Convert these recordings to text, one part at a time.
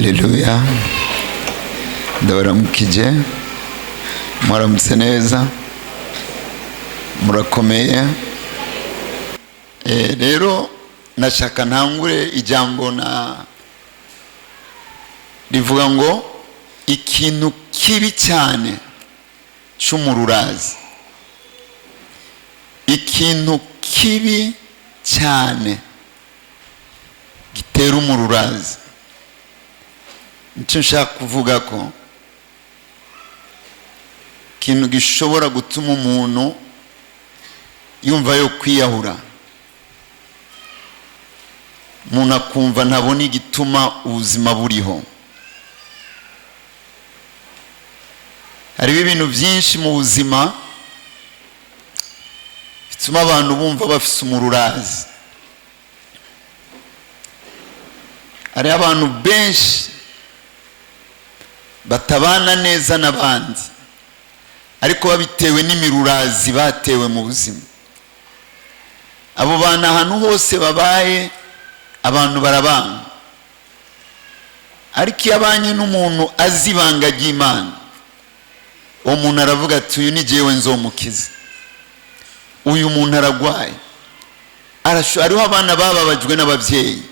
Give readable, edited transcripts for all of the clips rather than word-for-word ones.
Haleluya. Ndabaramukije, mwaramutse neza, murakomeye. Rero nashaka ntangure ijambo rivuga ngo ikintu kibi cyane cy'umururazi. Ikintu kibi cyane gitera umururazi. Nicyo nshaka kuvuga ko ikintu gishobora gutuma umuntu yumva yo kwiyahura, umuntu akumva ntabona igituma ubuzima buriho. Hariho ibintu byinshi mu buzima bituma abantu bumva bafise umururazi. Hariho abantu benshi batabana neza n'abandi, ariko babitewe n'imirurazi batewe mu buzima. Abo bantu ahantu hose babaye abantu barabanga, ariko iyo abanye n'umuntu azi ibanga ry'Imana, uwo muntu aravuga ati uyu ni jewe nzomukiza, uyu muntu aragwaye. Hariho abana bababajwe n'ababyeyi.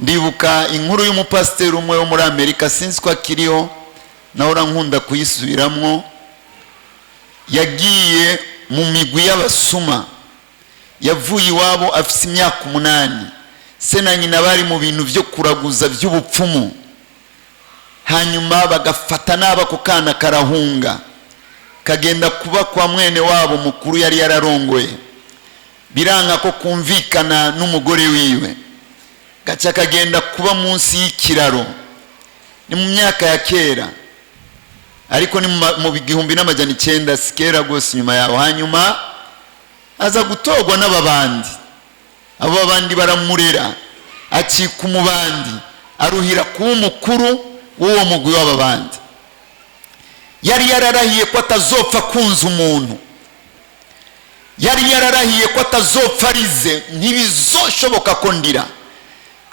Ndibuka inkuru y'umupasiteri umwe wo muri Amerika, sinzi ko akiriho, naho nkunda kuyisubiramwo. Yagiye mu migwi y'abasuma, yavuye iwabo afite imyaka 8. Se na nyina bari mu bintu byo kuraguza by'ubupfumu, hanyuma bagafata n'aba ko kana karahunga kagenda kuba kwa mwene wabo mukuru yari yararongoye. Biranga ko kumvikana n'umugore wiwe, gacha kagenda kuba munsi y'ikiraro. Ni mu myaka ya kera, ariko ni mu 1900, sikera gose nyuma yaho. Hanyuma aza gutogwa n'ababandi. Abo babandi baramurera, acika umubandi, aruhira kuba umukuru w'uwo mugwi w'ababandi. Yari yararahiye ko atazopfa kunza umuntu, yari yararahiye ko atazopfa arize, ntibizoshoboka ko ndira.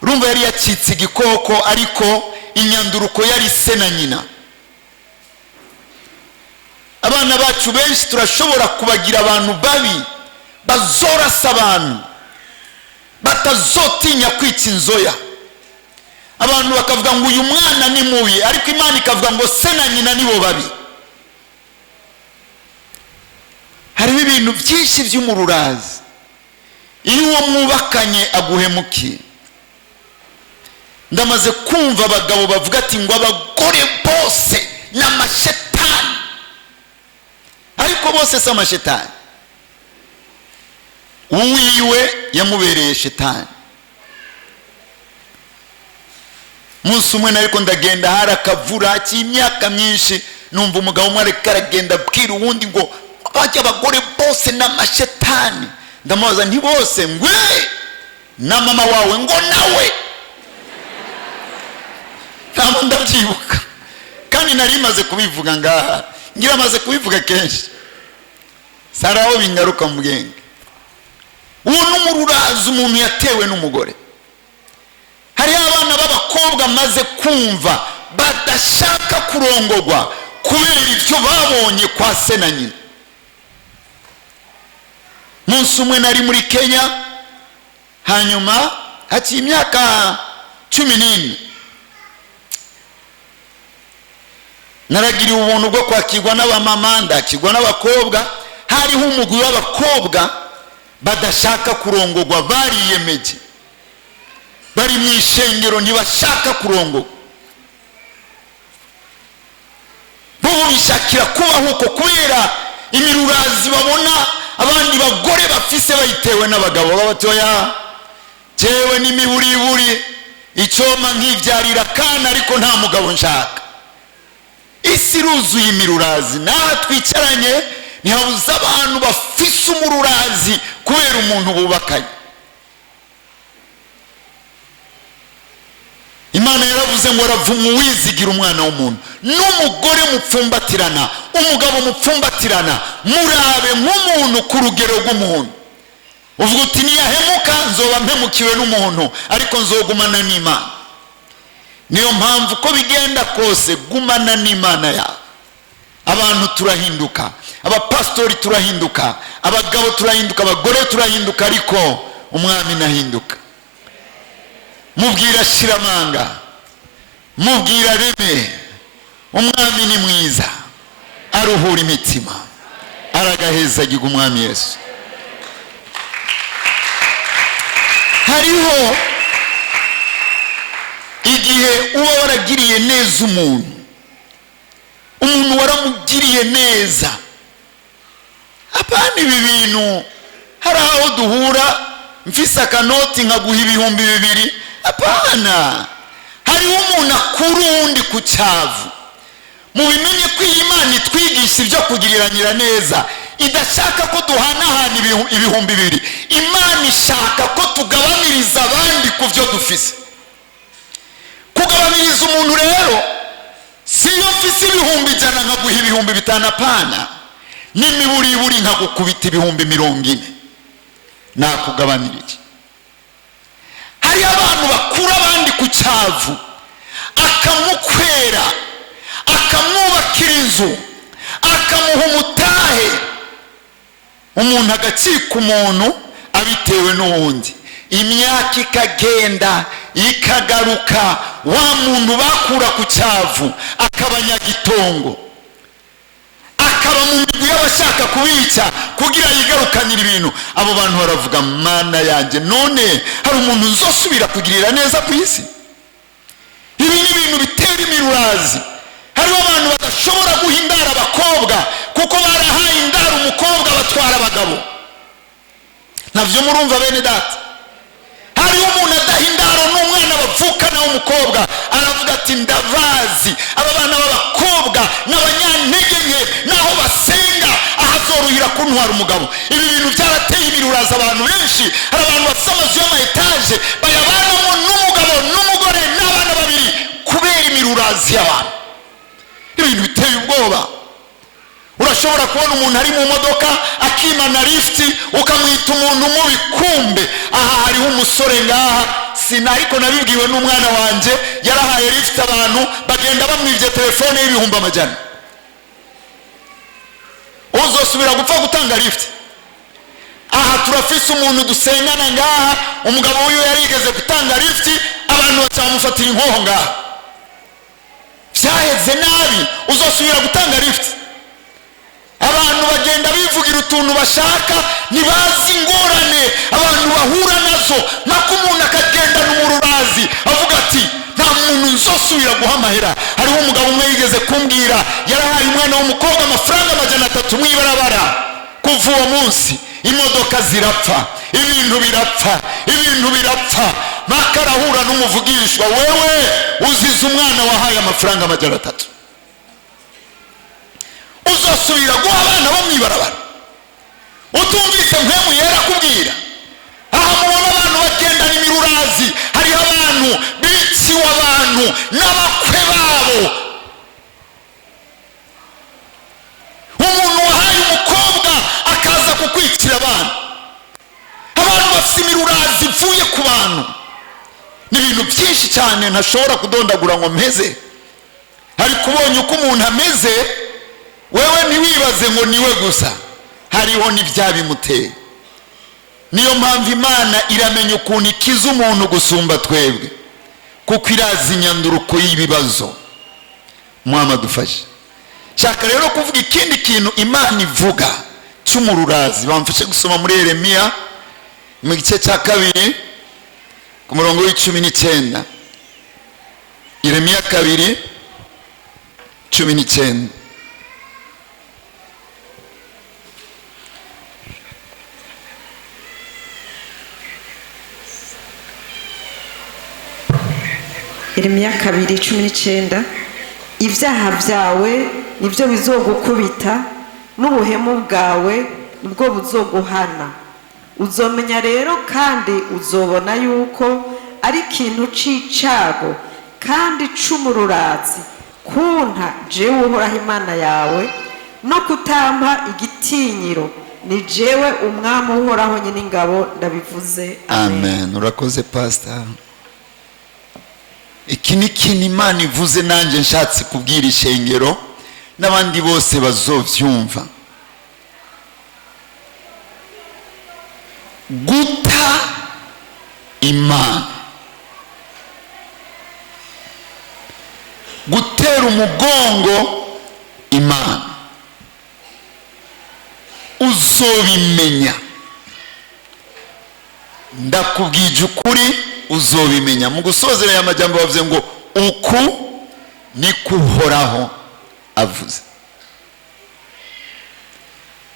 Urumva yari yacitse igikoko, ariko inyanduruko yari se na nyina. Abana bacu benshi turashobora kubagira abantu babi, bazorasa abantu, batazotinya kwica inzoya. Abantu bakavuga ngo uyu mwana ni mubi, ariko Imana ikavuga ngo se na nyina nibo babi. Hariho ibintu byinshi by'umururazi. Iyo uwo mwubakanye aguhemukiye, ndamaze kumva abagabo bavuga ati ngo abagore bose n'amashetani, ariko bose si amashetani. Uwiwe yamubereye shetani. Munsi umwe nariko ndagenda, hari akavura cy'imyaka myinshi, numva umugabo umwe ariko aragenda abwira uwundi ngo bajya abagore bose n'amashetani. Ndamubaza nti bose? Ngwe na mama wawe ngo nawe. Ntabwo ndabyibuka, kandi nari maze kubivuga ngaha, ngira maze kubivuga kenshi, saraho bingaruka mu bwenge. Uwo n'umururazi umuntu yatewe n'umugore. Hari abana b'abakobwa maze kumva badashaka kurongorwa kubera ibyo babonye kwa se na nyina. Munsi umwe nari muri Kenya, hanyuma haciye imyaka 14, naragiriye ubuntu bwo kwakirwa n'abamama, ndakirwa n'abakobwa. Hariho umugwi w'abakobwa badashaka kurongorwa, bariyemeje, bari mu ishengero ntibashaka kurongorwa. Bo bishakira kubaho uko kubera imirurazi babona abandi bagore bafise bayitewe n'abagabo babatoya. Jewe n'imiburiburi icyoma nkibyarira kana, ariko nta mugabo nshaka. Isi ruzuye imirurazi. Naho twicaranye ntihabuze abantu bafise umururazi kubera umuntu bubakanye. Imana yaravuze ngo aravuma uwizigira umwana w'umuntu. N'umugore mupfumbatirana, umugabo mupfumbatirana, murabe nk'umuntu ku rugero rw'umuntu. Uvuga uti niyahemuka nzoba mpemukiwe n'umuntu, ariko nzogumana n'Imana. niyo mpamvu ko bigenda kose gumana n'Imana yawe. Abantu turahinduka, abapastori turahinduka, abagabo turahinduka, abagore turahinduka, ariko umwami nahinduka. Mubwira Shiramanga, mubwira Reme, umwami ni mwiza, aruhura imitima, aragahezagiga umwami Yesu. Hariho igihe uba waragiriye neza umuntu waramugiriye neza. Apana ibi bintu hari aho duhura mfise akanoti nkaguha 2,000. Apana, hariho umuntu akura undi ku cyavu. Mubimenye ko Imana itwigisha ibyo kugiriranyira neza, idashaka ko duhanahana 2,000. Imana ishaka ko tugabaniriza abandi ku byo dufise. Kugabaniriza umuntu rero siyo mfise 100,000 nkaguha 5,000. Apana, n'imiburiburi nkagukubita 40,000 nakugabanirije. Hari abantu bakura abandi ku cyavu, akamukwera, akamwubakira inzu, akamuha umutahe, umuntu agacika umuntu abitewe n'uwundi. Imyaka ikagenda ikagaruka, wa muntu bakura ku cyavu akabanyagitongo, akaba mu migwi y'abashaka kubica kugira yigarukanira ibintu. Abo bantu baravuga, Mana yanjye, none hari umuntu uzosubira kugirira neza ku isi? Ibi ni ibintu bitera imirurazi. Hariho abantu badashobora guha indaro abakobwa kuko barahaye indaro umukobwa batwara abagabo. Navyo murumva bene data? Hariho umuntu adaha indaro n'umwana bavukana w'umukobwa, aravuga ati ndavazi aba bana b'abakobwa n'abanyantege nke, naho basenga ahazoruhira kuntwara umugabo. Ibi bintu byarateye imirurazi abantu benshi. Hari abantu bafite amazu y'ama-etaje bayabanamo n'umugabo n'umugore n'abana babiri kubera imirurazi y'abantu. Ibintu biteye ubwoba. Urashobora kubona umuntu ari mu modoka akimana lift, ukamwita umuntu mubi, kumbe aha hariho umusore ngaha. Ariko nabibwiwe n'umwana wanje, yarahaye lift abantu bagenda bamwivye telefone y'100,000. Uzosubira gupfa gutanga lift? Aha turafise umuntu dusengana ngaha, umugabo uyu yarigeze gutanga lift, abantu bacamufatira inkoho ngaha. Vyaheze nabi, uzosubira gutanga lift? Abantu bagenda bivugira utuntu bashaka, ntibazi ingorane abantu bahura nazo. Nako umuntu akagendana umururazi avuga ati nta muntu nzosubira guha amahera. Hariho umugabo umwe yigeze kumbwira, yarahaye umwana w'umukobwa amafaranga 300 mw'ibarabara. Kuva uwo munsi imodoka zirapfa, ibintu birapfa. Makarahura n'umuvugishwa, wewe uzize umwana wahaye amafaranga 300. Uzosubira guha abana bo mw'ibarabara? Utumvise mpemu yera kubwira? Aha mubona abantu bagendana imirurazi. Hariho abantu biciwe abantu n'abakwe babo. Umuntu wahaye umukobwa akaza kukwicira abana. Abantu bafite imirurazi ivuye ku bantu. Ni ibintu byinshi cyane ntashobora kudondagura ngo mpeze. Ariko ubonye uko umuntu ameze, wewe ntiwibaze ngo niwe gusa, hariho n'ibyabimuteye. Niyo mpamvu Imana iramenya ukuntu ikiza umuntu gusumba twebwe, kuko irazi inyanduruko y'ibibazo. Mwama dufashe. Shaka rero kuvuga ikindi kintu Imana ivuga cy'umururazi. Bamfashe gusoma muri Yeremiya mu gice cya 2 ku murongo w'19. Yeremiya 2:19. Yeremiya 2:19. Ibyaha byawe nibyo bizogukubita, n'ubuhemu bwawe nibwo buzoguhana. Uzomenya rero kandi uzobona yuko ari ikintu c'icago kandi c'umururazi kunta jewe Uhoraho Imana yawe, no kutampa igitinyiro. Ni jewe umwami Uhoraho nyine ingabo ndabivuze. Amen. Urakoze pastor. iki ni ikintu Imana ivuze nanjye nshatse kubwira ishengero n'abandi bose bazovyumva. Guta Imana, gutera umugongo Imana, uzobimenya. Ndakubwije ukuri, uzobimenya. Mu gusozera aya majambo bavuze ngo uku ni kuhoraho avuze.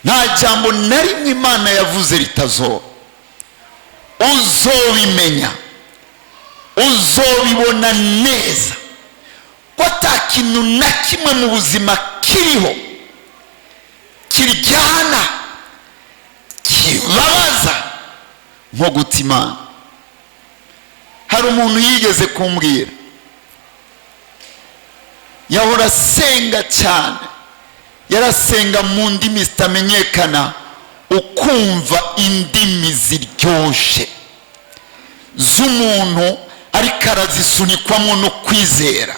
Nta jambo na rimwe Imana yavuze ritazoba. Uzobimenya, uzobibona neza ko ata kintu na kimwe mu buzima kiriho kiryana kibabaza nko guta Imana. Hari umuntu yigeze kumbwira, yahora asenga cyane, yarasenga mu ndimi zitamenyekana, ukumva indimi ziryoshe z'umuntu ariko arazisunikwamo no kwizera.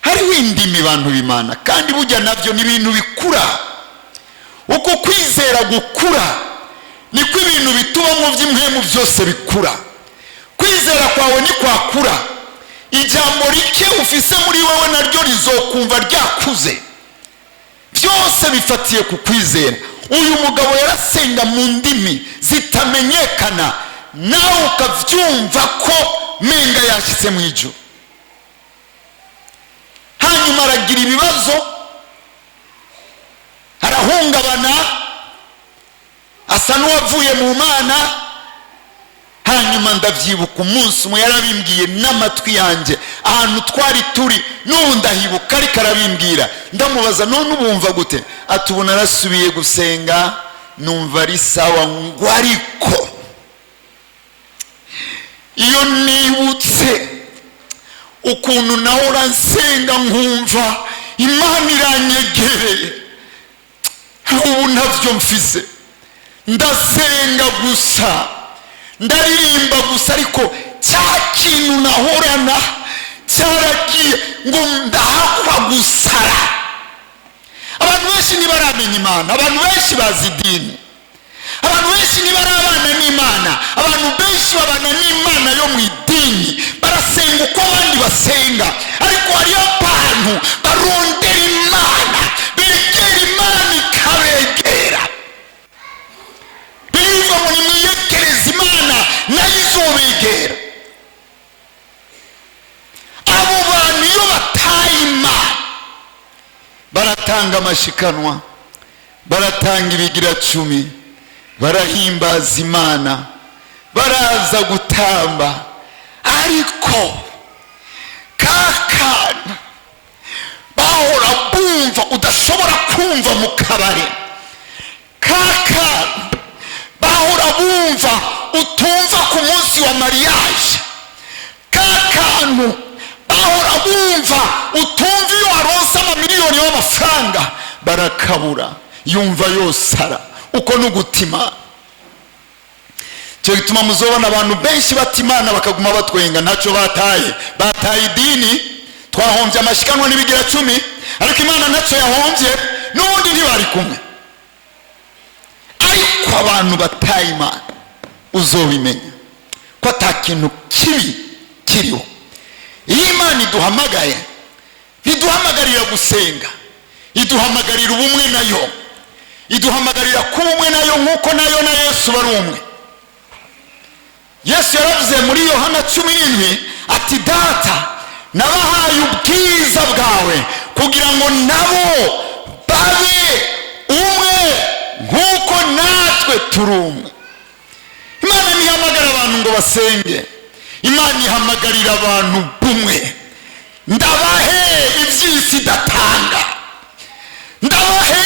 Hariho indimi bantu b'Imana, kandi burya nabyo ni ibintu bikura. Uko kwizera gukura niko ibintu bitubamo by'impwemu byose bikura. Kwizera kwawe ni kwakura, ijambo rike ufise muri wowe naryo rizokumva ryakuze. Byose bifatiye ku kwizera. Uyu mugabo yarasenga mu ndimi zitamenyekana, nawe ukavyumva ko menga yashyize mu ijuru. Hanyuma aragira ibibazo, arahungabana, asa n'uwavuye mu Mana. Hanyuma ndavyibuka umunsi umwe yarabimbwiye n'amatwi yanjye, ahantu twari turi, n'ubu ndahibuka ariko arabimbwira. Ndamubaza, none ubumva gute? Ati ubu narasubiye gusenga, numva ari sawa. Ngo ariko iyo nibutse ukuntu nahora nsenga nkumva Imana iranyegereye, ubu ntavyo mfise. Ndasenga gusa, ndaririmba gusa, ariko cya kintu nahorana cyaragiye, ngo ndahakwa gusara. Abantu benshi ntibaramenya Imana, abantu benshi bazi idini, abantu benshi ntibarabana n'Imana, abantu benshi babana n'Imana yo mu idini, barasenga uko abandi basenga, ariko hariyo abantu barondera Imana, begera Imana ikabegera. Bivuga ngo nimwiyegereze Imana nayo izobegera. Abo bantu iyo bataye Imana baratanga amashikanwa, baratanga ibigira cumi, barahimbaza Imana, baraza gutamba, ariko kakana bahora bumva udashobora kumva mu kabari, kakana bahora bumva utumva ku munsi wa mariage, kakantu bahora bumva utumva iyo waronse amamiliyoni y'amafaranga, barakabura, yumva yosara. Uko n'ugutima. Cyo gituma muzobona abantu benshi bata Imana bakaguma batwenga, ntacyo bataye. Bataye idini, twahombye amashikanwa n'ibigira cumi, ariko Imana ntacyo yahombye, n'ubundi ntibari kumwe. Ariko abantu bataye Imana uzobimenya ko ata kintu kibi kiriho. Iyo Imana iduhamagaye, ntiduhamagarira gusenga, iduhamagarira ubumwe nayo, iduhamagarira kuba umwe nayo, nk'uko nayo na Yesu bari umwe. Yesu yaravuze muri Yohana 17 ati, data nabahaye ubwiza bwawe kugira ngo nabo babe umwe nk'uko natwe turi umwe. Imana ntihamagara abantu ngo basenge, Imana ihamagarira abantu bumwe. Ndabahe iby'isi idatanga, ndabahe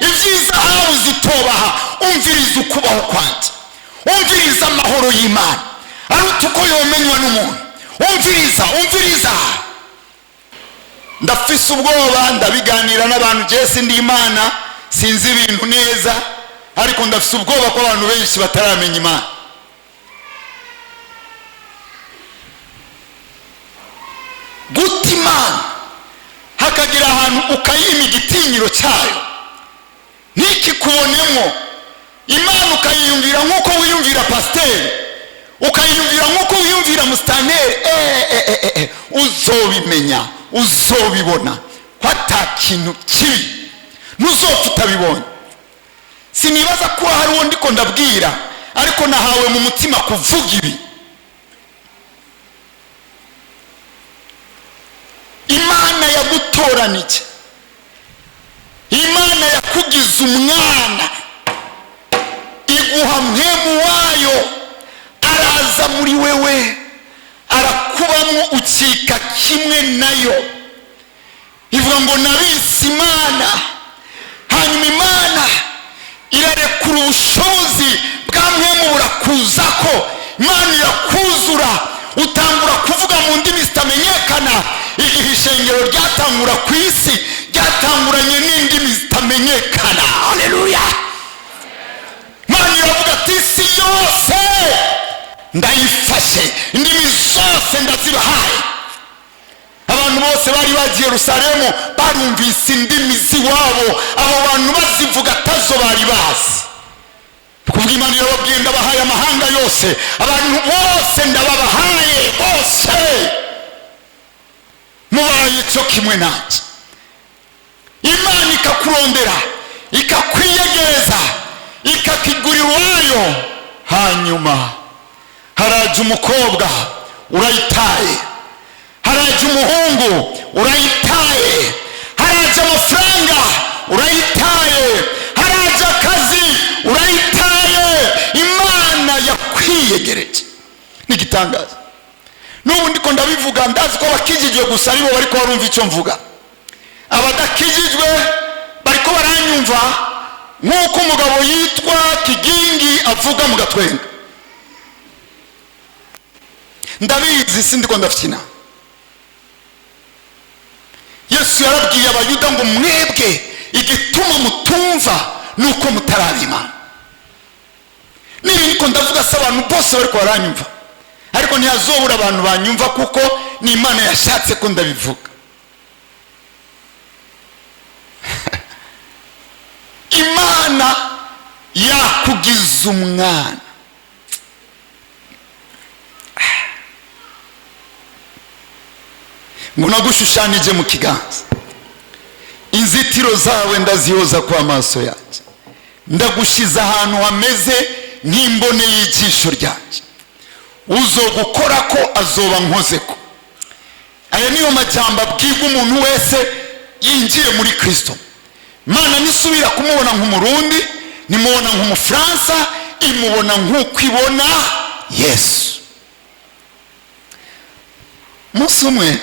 iby'izahabu zitobaha. Umviriza ukubaho kwanjye, umviriza amahoro y'Imana aruta uko yomenywa n'umuntu. Umviriza. Ndafise ubwoba, ndabiganira n'abantu, Jesse ndi Imana, sinzi ibintu neza, ariko ndafise ubwoba ko abantu benshi bataramenya Imana. Imana hakagira ahantu ukayima igitinyiro cyayo ntikikubonemo. Imana ukayiyumvira nk'uko wiyumvira pasiteri, ukayiyumvira nk'uko wiyumvira musitaneri, uzobimenya, uzobibona ko ata kintu kibi ntuzopfa utabibonye. Sinibaza ko hari uwo ndiko ndabwira, ariko nahawe mu mutima kuvuga ibi. Imana yagutoranije, Imana yakugize umwana, iguha mpemu wayo, araza muri wewe, arakubamo ukika kimwe nayo. Ivuga ngo nabise Imana, hanyuma Imana irarekura ubushobozi bwa mpemu burakuzako. Imana irakuzura, utangura kuvuga mu ndimi zitamenyekana. Igihe ishengero ryatangura ku isi ryatanguranye n'indimi zitamenyekana. Haleluya! Imana iravuga ati isi yose ndayifashe, indimi zose ndazibahaye. Abantu bose bari bagiye Yerusalemu barumvise indimi z'iwabo, abo bantu bazivuga atazo bari bazi. Kuvuga Imana irababwiye ndabahaye amahanga yose, abantu bose ndababahaye bose, mubaye cyo kimwe nanjye. Imana ikakurondera, ikakwiyegereza, ikakigurira uwayo. Hanyuma haraje umukobwa urayitaye, haraje umuhungu urayitaye, haraje amafaranga urayitaye, haraje akazi urayitaye. Imana yakwiyegereje, n'igitangaza. N'ubu ndiko ndabivuga, ndazi ko bakijijwe gusa aribo bariko barumva icyo mvuga. Abadakijijwe bariko baranyumva nk'uko umugabo yitwa Kigingi avuga mu gatwenga. Ndabizi, sindiko ndafyina. Yesu yarabwiye abayuda ngo mwebwe igituma mutumva nuko mutarabima. Nibi niko ndavuga se abantu bose bariko baranyumva, ariko ntihazobura abantu banyumva kuko ni Imana yashatse ko ndabivuga. Imana yakugize umwana. Ngo nagushushanyije mu kiganza, inzitiro zawe ndaziyoza kwa maso yanjye, ndagushiza ahantu hameze nk'imbone y'ijisho ryanjye. Uzogukora ko azoba nkoze ko. Aya niyo majambo abwirwa umuntu wese yinjiye muri Kristo. Imana nisubira kumubona nk'umurundi, nimubona nk'umufaransa, imubona nk'uko ibona Yesu. Umunsi umwe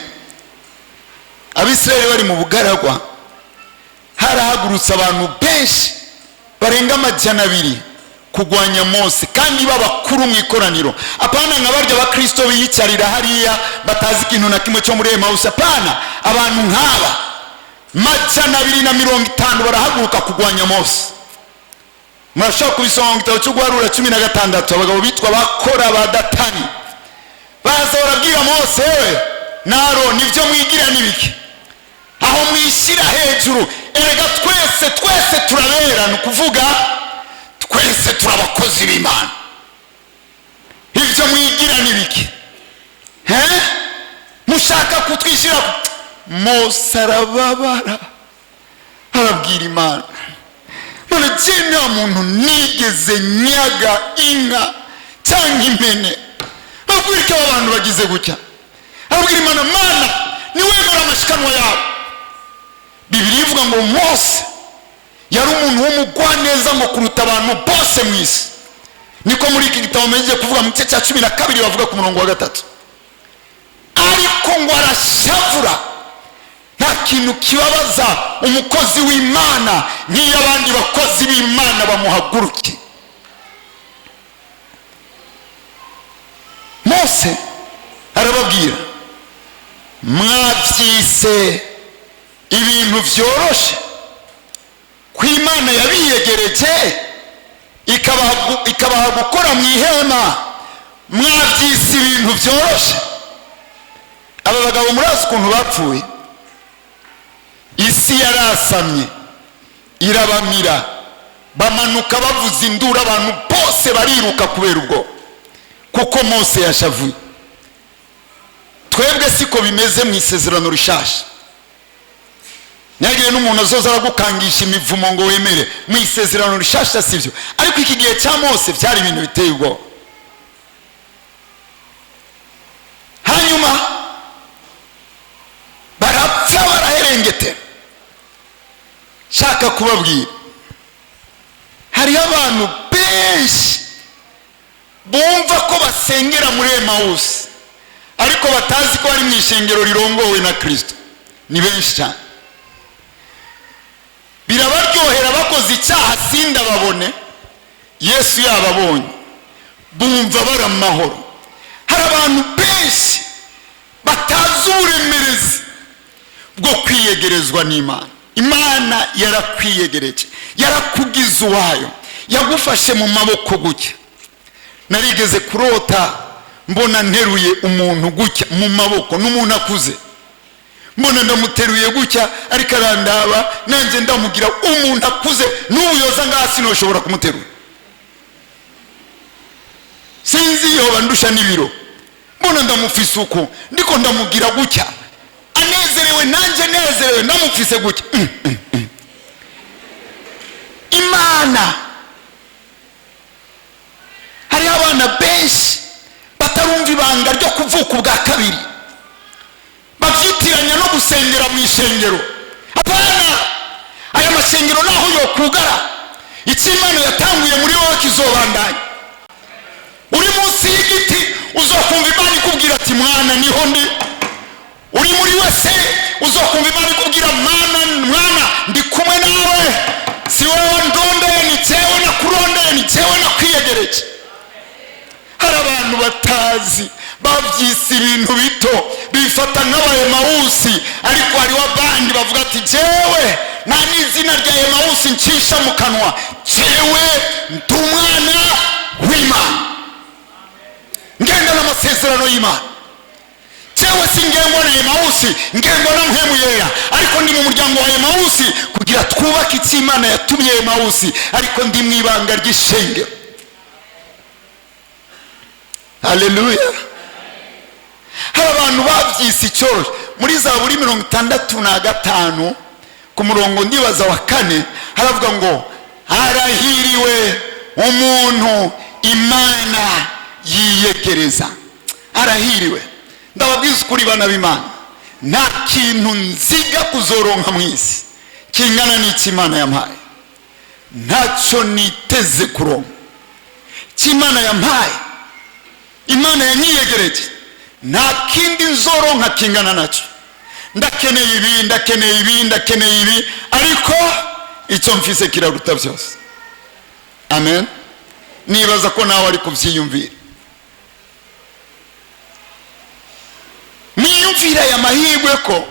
Abisirayeli bari mu bugaragwa, harahagurutse abantu benshi barenga 200 kugwanya Mose, kandi babakuru mu ikoraniro. Apana nka barya ba Kristo biyicarira hariya batazi ikintu na kimwe cyo muri Emausi. Apana, abantu nk'aba 250 barahaguruka kugwanya Mose. Murashaka kubisoma mu gitabo cyo Guharura 16, abagabo bitwa bakora ba Datani baza barabwira Mose, we naro nivyo mwigira nibiki, aho mwishyira hejuru, erega twese turabera, nukuvuga twese turabakozi b'Imana, ivyo mwigira nibiki, mushaka kutwishyira. Mose arababara, arabwira Imana, none je nta muntu nigeze nyaga inka cyangwa impene, abwira ko abantu bagize gutya. Arabwira Imana, Mana niwemera amashikanwa yawe. Bibiliya ivuga ngo Mose yari umuntu w'umugwaneza ngo kuruta abantu bose mu isi. Niko muri iki gitabo meje kuvuga mu gice cya 12 bavuga ku murongo wa 3. Ariko ngo arashavura. Nta kintu kibabaza umukozi w'Imana nk'iyo abandi bakozi b'Imana bamuhaguruke. Mose arababwira, mwabyise ibintu byoroshe ko Imana yabiyegereje ikabaha gukora mu ihema, mwabyise ibintu byoroshe. aba bagabo murazi ukuntu bapfuye. Isi yarasamye irabamira, bamanuka bavuza induru, abantu bose bariruka kubera ubwo, kuko Mose yashavuye. Twebwe siko bimeze mu isezerano rishasha. Nyagiye n'umuntu azoza aragukangisha imivumo ngo wemere, mu isezerano rishasha sivyo. Ariko iki gihe cya Mose byari ibintu biteye ubwo. Hanyuma barapfa baraherengete. Shaka kubabwira, hari abantu benshi bumva ko basengera muri Emawusi ariko batazi ko ari mu ishengero rirongowe na Kristo. Ni benshi cyane. Birabaryohera bakoze icyaha sinda babone Yesu yababonye, bumva bari amahoro. Hari abantu benshi batazi uburemerezi bwo kwiyegerezwa n'Imana. Imana yarakwiyegereje, yarakugize uwayo, yagufashe mu maboko gutya. Narigeze kurota mbona nteruye umuntu gutya mu maboko, n'umuntu akuze. Mbona ndamuteruye gutya ariko arandaba, nanjye ndamugira umuntu akuze, n'ubuyoza ngasi noshobora kumuterura. Sinzi yoba ndusha n'ibiro. Mbona ndamufise uko ndiko ndamugira gutya, anezerewe nanjye nezerewe, ndamufise gutya. Imana. Hari abana benshi batarumva ibanga ryo kuvuka ubwa kabiri, bavyitiranya no gusengera mu ishengero. Apana, aya mashengero naho yokugara, icyo Imana yatanguye muri wowe kizobandanya. Uri munsi y'igiti uzokumva Imana ikubwira ati mwana niho ndi. Uri muri wese uzokumva Imana ikubwira mwana ndi kumwe nawe, si wowe ndondeye, ni jewe nakurondeye, ni jewe nakwiyegereje. Hari abantu batazi, bavyise ibintu bito, bifata nk'Abayemawusi, ariko hariho abandi bavuga ati jewe nta n'izina rya Emawusi ncisha mu kanwa, jewe ndi umwana w'Imana, ngenda n'amasezerano y'Imana. Jewe singengwa na Emawusi, ngengwa na Mpwemu Yera, ariko ndi mu muryango wa Emawusi kugira twubake icyo Imana yatumye Emawusi, ariko ndi mu ibanga ry'ishengero. Haleluya. Hari abantu bavyise icyoroshye. Muri Zaburi 65 ku murongo ndibaza wa 4 haravuga ngo arahiriwe umuntu Imana yiyegereza. Arahiriwe. Ndababwiza ukuri bana b'Imana, nta kintu nziga kuzoronka mu isi kingana n'iki Imana yampaye. Ntacyo niteze kuronka cy'Imana yampaye. Imana yanyiyegereje, nta kindi nzoronka kingana nacyo. Ndakeneye ibi, ndakeneye ibi, ndakeneye ibi, ariko icyo mfise kiraruta byose. Amen. Nibaza ko nawe ari kuvyiyumvira. Niyumvira ya mahirwe ko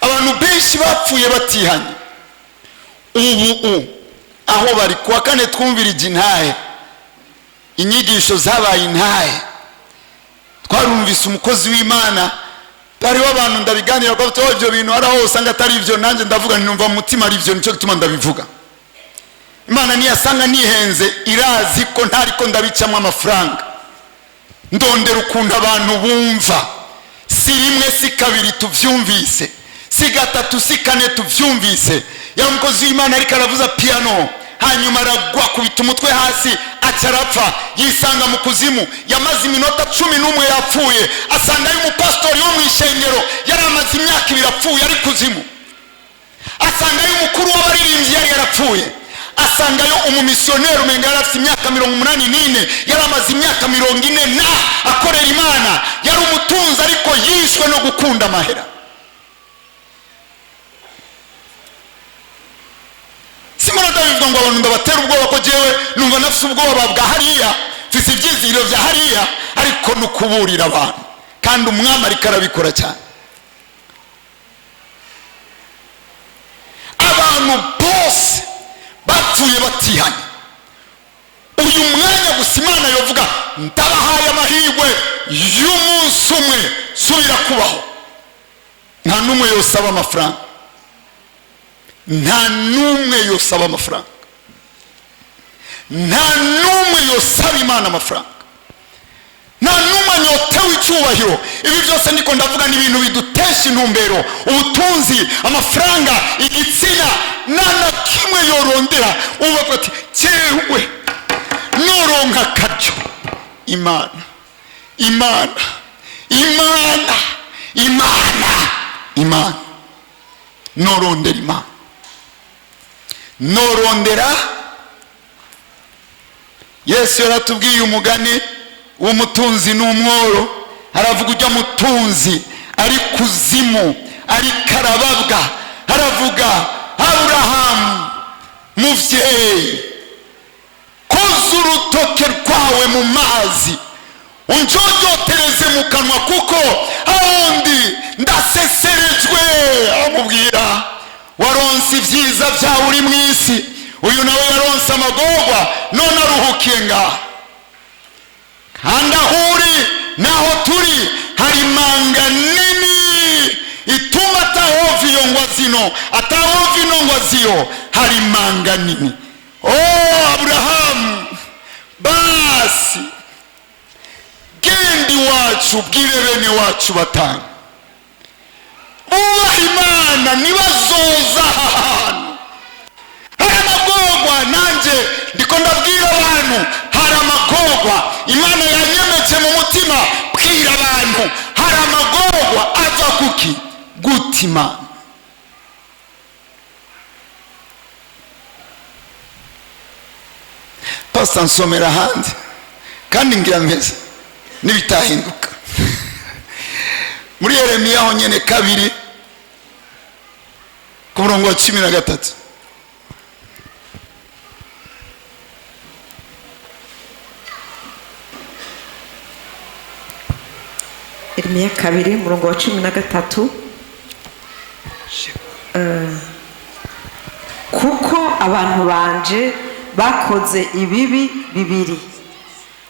abantu benshi bapfuye batihanye. Ubu aho bari kuwa kane twumvira intahe, inyigisho zabaye intahe. Twarumvise umukozi w'Imana, bariho abantu ndabiganira ko ibyo bintu ari aho usanga atari ibyo, nanjye ndavuga numva mu mutima ari ibyo, nicyo gituma ndabivuga. Imana niyasanga nihenze irazi ko ntariko ndabicamo amafaranga. Ndondera ukuntu abantu bumva, si rimwe si kabiri tuvyumvise, si gatatu si kane tuvyumvise. Ya mukozi w'Imana ariko aravuza piano, hanyuma aragwa kubita umutwe hasi acarapfa, yisanga mu kuzimu. Yamaze iminota 11 yapfuye, asanga ari umupastori wo mu ishengero, yari amaze imyaka 2 apfuye ari kuzimu. Asanga ari umukuru w'abaririmbyi yari yarapfuye. Asangayo umumisioneri umenga yari afite imyaka 84, yari amaze imyaka 40 akorera Imana. Yari umutunzi ariko yishwe no gukunda amahera. Simona ndabivuga ngo abantu ndabatera ubwoba ko jewe numva nafise ubwoba bwa hariya, mfise ibyizigiro bya hariya, ariko nukuburira abantu, kandi umwami ariko arabikora cyane. Abantu bose bapfuye batihanye. Uyu mwanya gusa Imana yovuga ndabahaye amahirwe y'umunsi umwe subira kubaho. Nta n'umwe yosaba amafaranga, nta n'umwe yosaba amafaranga, nta n'umwe yosaba Imana amafaranga, nta n'umwe yotewe icyubahiro. Ibi byose ndiko ndavuga ni ibintu bidutesha intumbero, ubutunzi, amafaranga, igitsina, nta na kimwe yorondera. Uvuga ati cyewe noronka akaryo, Imana, Imana, Imana, Imana, Imana, norondera Imana, norondera. Yesu yaratubwiye umugani w'umutunzi n'umworo. Haravuga ujya mutunzi ari kuzimu, ari karababwa. Haravuga Aburahamu, muvyeyi, koza urutoke rwawe mu mazi unjojotereze mu kanwa, kuko ahundi ndaseserejwe. Amubwira waronse ibyiza byawe uri mu isi, uyu nawe yaronse amagorwa, none aruhukiye ngaha. Kandi aho uri naho turi hari manga nini ituma atahova iyo ngwa zino, atahova ino ngwa ziyo. Hari manga nini. Aburahamu, basi genda iwacu ubwire bene wacu batanu ubaha Imana nibazoza aha hantu. Hari amagorwa, nanjye ndiko ndabwira abantu hari amagorwa. Imana yanyemeje mu mutima bwira abantu hari amagorwa ava kuki guta Imana. Pastor nsomera hanze kandi ngira meze nibitahinduka. Muri Yeremiya ho nyene 2 ku murongo wa 13. Yeremiya 2 murongo wa 13. Kuko abantu banje bakoze ibibi bibiri,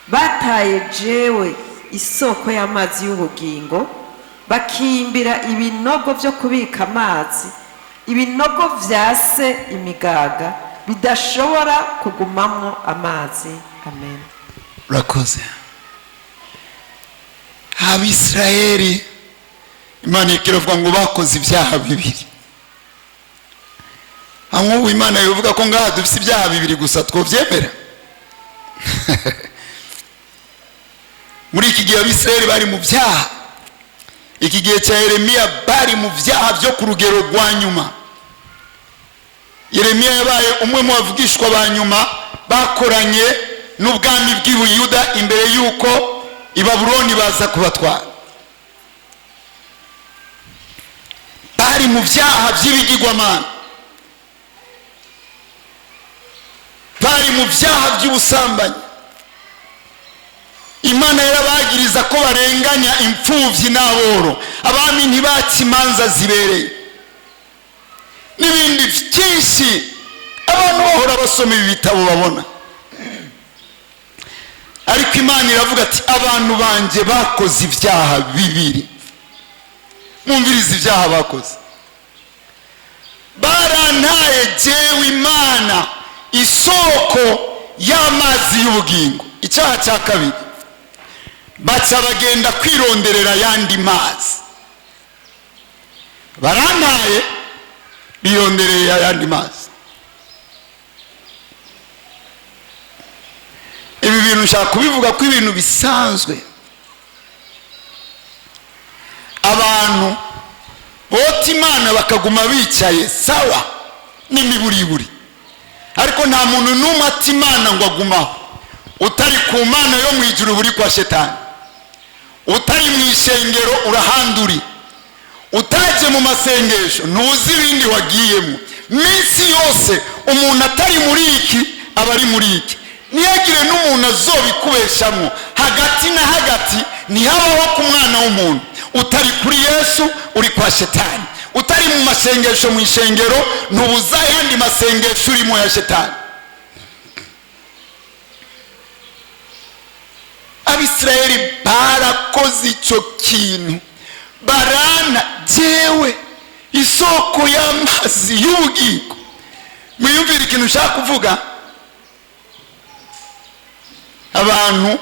bataye jewe isoko y'amazi y'ubugingo, bakimbira ibinogo byo kubika amazi, ibinogo vyase imigaga bidashobora kugumamwo amazi. Amen. Urakoze. Abisirayeli Imana ikiravuga ngo bakoze ibyaha bibiri. Aho Imana yovuga ko ngaha dufite ibyaha bibiri gusa twovyemera? Muri iki gihe Abisirayeli bari mu byaha, iki gihe cya Yeremiya bari mu byaha byo ku rugero rwa nyuma. Yeremiya yabaye umwe mu bavugishwa ba nyuma bakoranye n'ubwami bw'Ubuyuda imbere yuko i Babuloni baza kubatwara. Bari mu byaha by'ibigirwamana, bari mu byaha by'ubusambanyi. Imana yarabagiriza ko barenganya imfuvyi n'aboro, abami ntibaca imanza zibereye, n'ibindi byinshi abantu bahora basoma ibi bitabo babona. Ariko Imana iravuga ati abantu banje bakoze ibyaha bibiri. Mwumvirize ibyaha bakoze. Barantaye jewe Imana isoko y'amazi y'ubugingo. Icyaha cya kabiri, baca bagenda kwironderera yandi mazi. Barantaye birondereye yandi mazi. Ibi bintu nshaka kubivuga ko ibintu bisanzwe. Abantu bota Imana bakaguma bicaye sawa n'imiburiburi, ariko nta muntu n'umwe ati Imana ngo agumaho. Utari ku Mana yo mu ijuru buri kwa shetani, utari mu ishengero urahanduri, utaje mu masengesho ntuzi ibindi wagiyemo. Minsi yose umuntu atari muri iki aba ari muri iki. Niyagire n'umuntu azobikubeshamwo. Hagati na hagati ntihabaho ku mwana w'umuntu. Utari kuri Yesu uri kwa shetani, utari mu masengesho mu ishengero ntubuza yandi masengesho urimo ya shetani. abisirayeli barakoze icyo kintu, barana jewe isoko y'amazi y'ubugingo. Mwiyumvire ikintu ushaka kuvuga. Abantu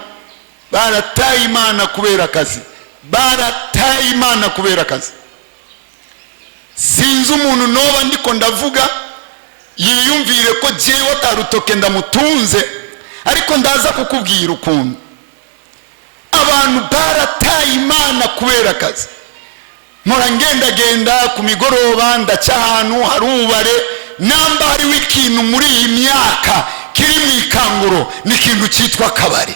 barataye Imana kubera akazi, barataye Imana kubera akazi. Sinzi umuntu noba ndiko ndavuga yiyumvire ko jewe atarutoke ndamutunze, ariko ndaza kukubwira ukuntu abantu barataye Imana kubera akazi. Mpora ngendagenda ku migoroba ndaca ahantu hari ububare, namba hariho ikintu muri iyi myaka kiri mu ikanguro, ni ikintu cyitwa akabari.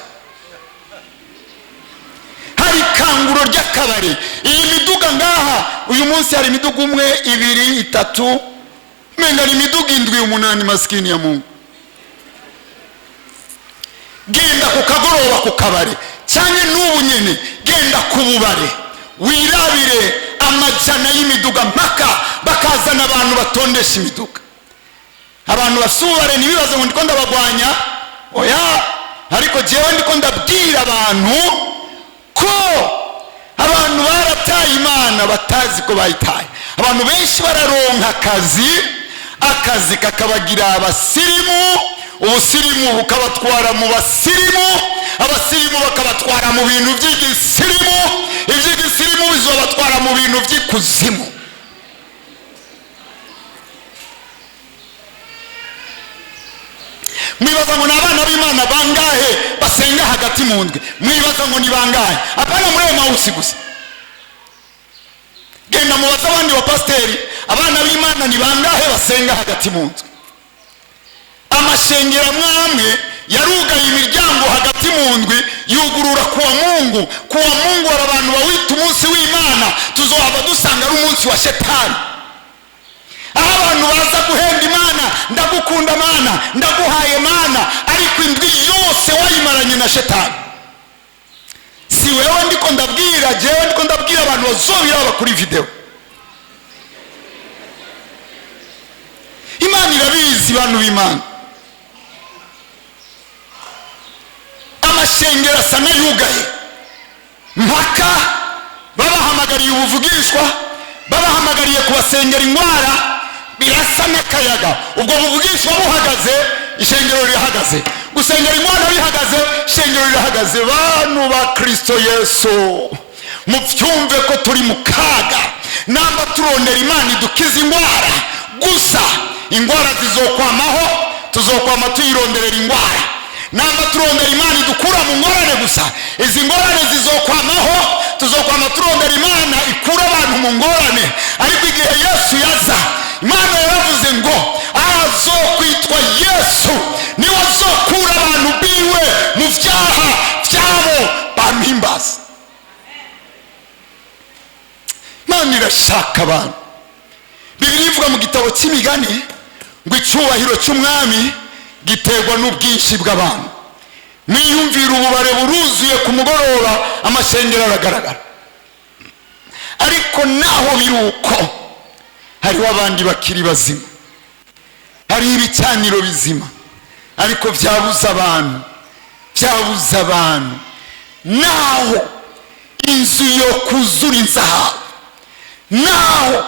Hari ikanguro ry'akabari. Iyi miduga ngaha uyu munsi hari imiduga 1, 2, 3, menga ni imiduga 7, 8 maskini ya Mungu. Genda ku kagoroba ku kabari, cyane n'ubu nyene genda ku bubare, wirabire amajana y'imiduga mpaka bakazana abantu batondesha imiduga. Abantu basubare nibibaze ngo ndiko ndabagwanya, oya, ariko jewe ndiko ndabwira abantu ko abantu barataye Imana batazi ko bayitaye. Abantu benshi bararonka akazi kakabagira abasirimu, ubusirimu bukabatwara mu basirimu, abasirimu bakabatwara mu bintu by'igisirimu, iby'igisirimu bizobatwara mu bintu by'ikuzimu. Mwibaza ngo n'abana b'Imana bangahe basenga hagati mu ndwi? Mwibaza ngo ni bangahe? Apana muri Emausi gusa. Genda mubaza abandi wa pasteri, abana b'Imana ni bangahe basenga hagati mu ndwi? Amashengero amwe yarugaye imiryango hagati mu ndwi, yugurura kuwa Mungu. Kuwa Mungu hari abantu bawita umunsi w'Imana, tuzohava dusanga ari umunsi wa Shetani. Aho abantu baza guhenda Imana, ndagukunda Mana, ndaguhaye Mana, ariko indwi yose wayimaranye na Shetani. Si wewe ndiko ndabwira, jewe ndiko ndabwira abantu bazobiraba kuri video. Imana irabizi bantu b'Imana. Amashengero asa n'ayugaye mpaka babahamagariye ubuvugishwa, babahamagariye kubasengera indwara, birasa n'akayaga. Ubwo buvugishwa buhagaze, ishengero rirahagaze. Gusengera indwara bihagaze, ishengero rirahagaze. Bantu ba Kristo Yesu, muvyumve ko turi mu kaga. Namba turondera Imana idukiza indwara gusa, indwara zizokwamaho, tuzokwama tuyironderera indwara. Namba turondera Imana idukura mu ngorane gusa, izi ngorane zizokwamaho, tuzokwama turondera Imana ikura abantu mu ngorane. Ariko igihe Yesu yaza, Imana yaravuze ngo azokwitwa Yesu niwe azokura abantu biwe mu vyaha vyabo bampimbaza. Imana irashaka abantu. Bibiliya ivuga mu gitabo cy'Imigani ngo icyubahiro cy'umwami giterwa n'ubwinshi bw'abantu. Mwiyumvira ububare buruzuye ku mugoroba, amashengero aragaragara. Ariko naho biruko, hariho abandi bakiri bazima, hari ibicaniro bizima, ariko byabuza abantu. Naho inzu yo kuzura inzahabu, naho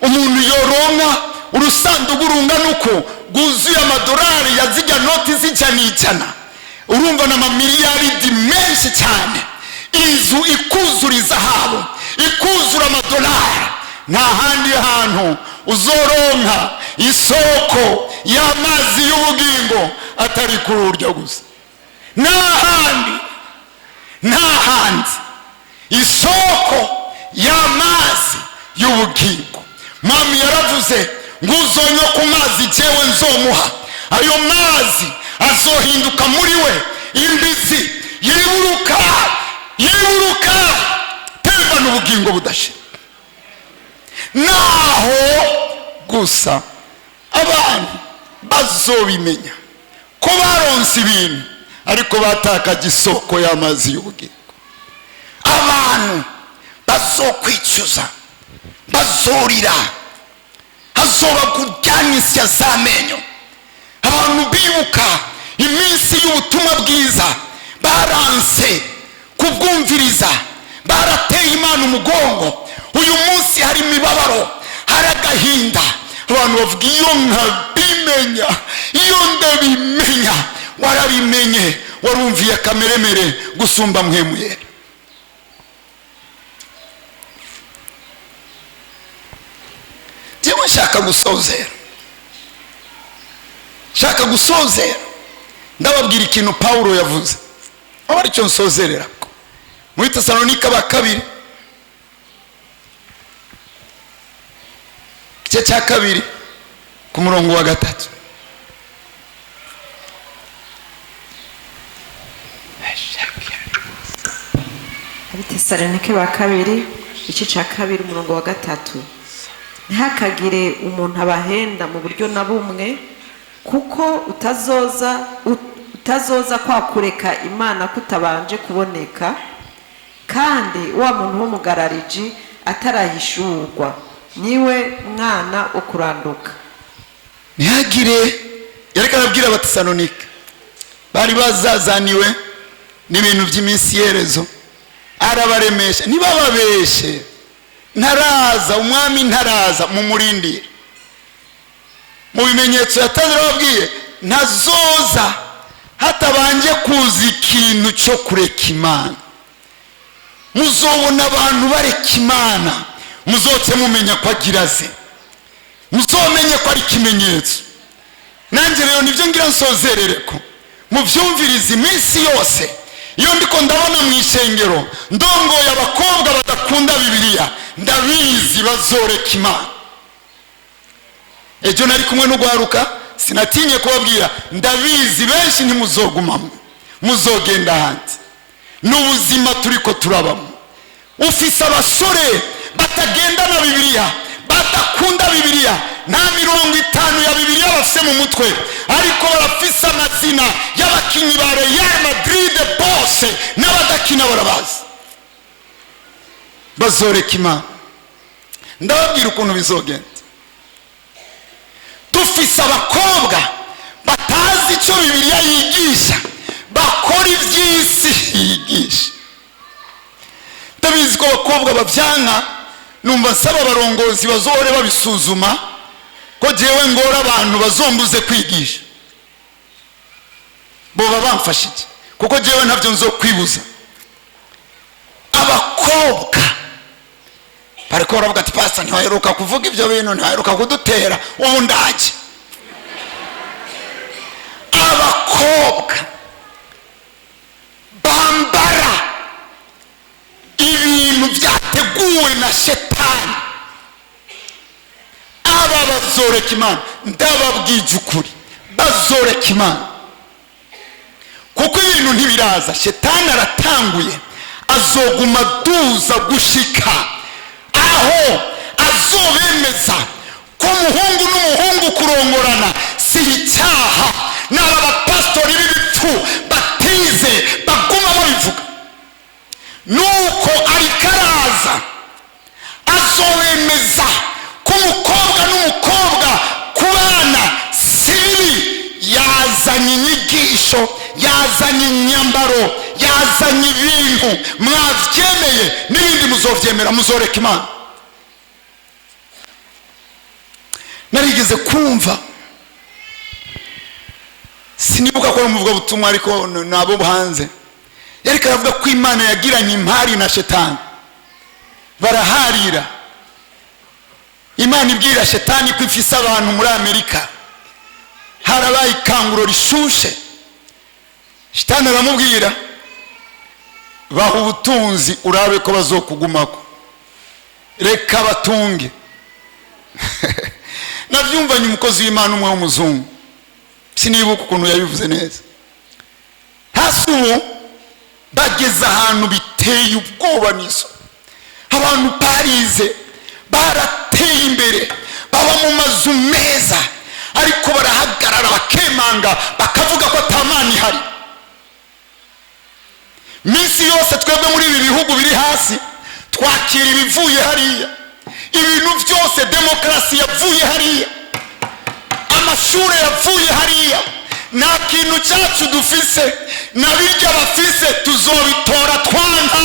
umuntu yoronka urusandugu rungana uko rwuzuye amadolari ya zijya noti z'ijana, urumva na mamiliyaridi menshi cyane, inzu ikuzura izahabu, ikuzura amadolari, nta handi hantu uzoronka isoko y'amazi y'ubugingo atari kuri uryo gusa. Nta handi isoko y'amazi y'ubugingo. Mwami yaravuze ngo uzonywa ku mazi jewe nzomuha, ayo mazi azohinduka muri we imbizi yiburuka temba n'ubugingo budashira. Naho gusa abantu bazobimenya ko baronse ibintu, ariko batakaje isoko y'amazi y'ubugingo. Abantu bazokwicuza, bazorira, hazoba kuryanisya z'amenyo. Abantu bibuka iminsi y'ubutumwa bwiza, baranse kubwumviriza, barateye Imana umugongo. Uyu munsi hari imibabaro, hari agahinda. Abantu bavuga iyo nkabimenya, iyo ndabimenya. Warabimenye, warumviye akameremere gusumba mwemuye. Jewe nshaka gusozera, ndababwira ikintu Paulo yavuze, aho ari cyo nsozerera muri Tesalonika ba kabiri igice cya 2 ku murongo wa 3. Abitesalonike ba kabiri igice cya 2 umurongo wa 3. Ntihakagire umuntu abahenda mu buryo na bumwe, kuko utazoza kwakureka Imana kutabanje kuboneka, kandi wa muntu w'umugarariji atarahishurwa niwe mwana wo kuranduka. Ntihagire, yareka arabwira Abatesalonike bari bazazaniwe n'ibintu by'iminsi yerezo, arabaremesha ntibababeshe, ntaraza umwami, ntaraza mumurindire. Mu bimenyetso yatanze arababwiye ntazoza hatabanje kuza ikintu cyo kureka Imana. Muzobona abantu bareka Imana, muzote mumenya ko agira ze, muzomenye ko ari ikimenyetso. Nanjye rero nibyo ngira nsozerere ko muvyumviriza iminsi yose. Iyo ndiko ndabona mu ishengero ndongoye abakobwa badakunda Bibiliya, ndabizi bazoreka Imana. Ejo nari kumwe n'ugwaruka, sinatinye kubabwira ndabizi benshi ntimuzogumamo, muzogenda hanze. N'ubuzima turiko turabamo, ufise abasore batagenda na Bibiliya, badakunda Bibiliya, nta 50 ya Bibiliya bafise mu mutwe, ariko barafise amazina y'abakinyi ba Real Madrid bose n'abadakina barabazi. Bazoreka Imana. Ndababwira ukuntu bizogenda. Dufise abakobwa batazi icyo Bibiliya yigisha, bakora iby'isi yigisha. Ndabizi ko abakobwa babyanka, numva nsaba abarongozi bazohore babisuzuma ko jewe ngora abantu bazombuze kwigisha. Boba bamfashije kuko jewe ntavyo nzo kwibuza. Abakobwa bariko baravuga ati pastor ntiwaheruka kuvuga ibyo bintu, ntiwaheruka kudutera, ubu ndaje. Abakobwa bambara ibintu byateguwe na Shetani, aba bazoreka Imana. Ndababwije ukuri, bazoreka Imana kuko ibintu ntibiraza. Shetani aratanguye, azoguma duza gushika aho azobemeza ko umuhungu n'umuhungu kurongorana si icyaha. N'aba bapastori b'ibipfu batize baguma babivuga. Nuko arikaraza azobemeza ko umukobwa n'umukobwa kubana sibi. Yazanye inyigisho, yazanye inyambaro, yazanye ibintu. Mwavyemeye n'ibindi muzovyemera, muzoreka Imana. Narigeze kumva, sinibuka ko umuvuga butumwa ariko nabo hanze, yariko aravuga ko Imana yagiranye impari na Shetani, baraharira. Imana ibwira Shetani ko ifise abantu muri Amerika, harabaye ikanguro rishushe. Shetani aramubwira baha ubutunzi urabe ko bazokugumako, reka batunge. Navyumvanye umukozi w'Imana umwe w'umuzungu, sinibuka ukuntu yabivuze neza. Hasi ubu bageze ahantu biteye ubwoba n'iso. Abantu parize barateye imbere, baba mu mazu meza, ariko barahagarara bakemanga bakavuga ko atamani hari. Minsi yose twebwe muri ibi bihugu biri hasi twakira ibivuye hariya, ibintu byose, demokrasi yavuye hariya, amashuri yavuye hariya. Nta kintu cyacu dufise nabirya bafise tuzobitora twanka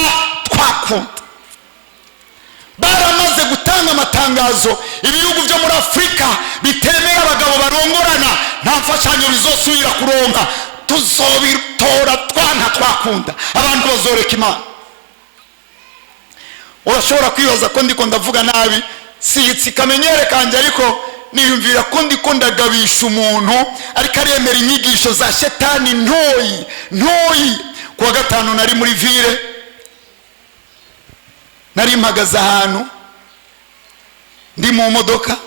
twakunda. Baramaze gutanga amatangazo ibihugu byo muri Afrika bitemera abagabo barongorana nta mfashanyo bizosubira kuronka, tuzobitora twanka twakunda. Abantu bazoreka Imana. Urashobora kwibaza ko ndiko ndavuga nabi, si kamenyere kanje, ariko niyumvira ko ndiko ndagabisha umuntu ariko aremera inyigisho za shetani ntoyi. Kuwa gatanu nari muri ville, nari mpagaze ahantu ndi mu modoka,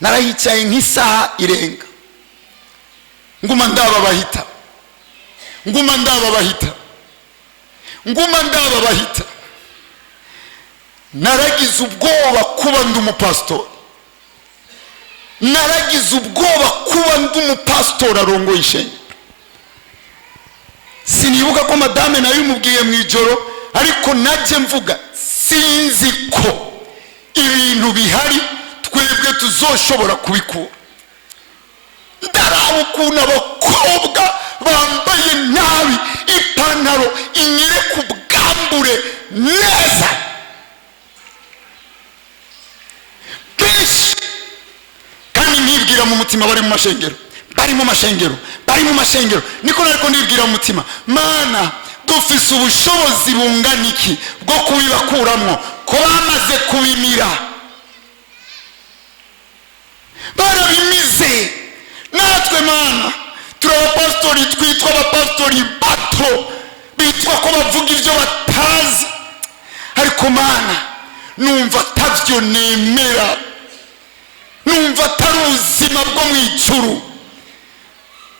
narayicaye nk'isaha irenga, nguma ndaba bahita. Naragize ubwoba kuba ndi umupasitori, arongoye ishengero. Sinibuka ko madame nayo mubwiye mu ijoro, ariko najye mvuga sinzi ko ibintu bihari twebwe tuzoshobora kubikura. Ndaraba ukuntu abakobwa bambaye nabi, ipantaro inyere ku bwambure neza, kandi nibwira mu mutima bari mu mashengero, niko nariko nibwira mu mutima, Mana dufise ubushobozi bungana iki bwo kubibakuramwo, ko bamaze kubimira, barabimize. Natwe Mana turi abapasitori, twitwa abapasitori bato, bitwa ko bavuga ibyo batazi, ariko Mana numva atavyo nemera, numva atari ubuzima bwo mu ijuru.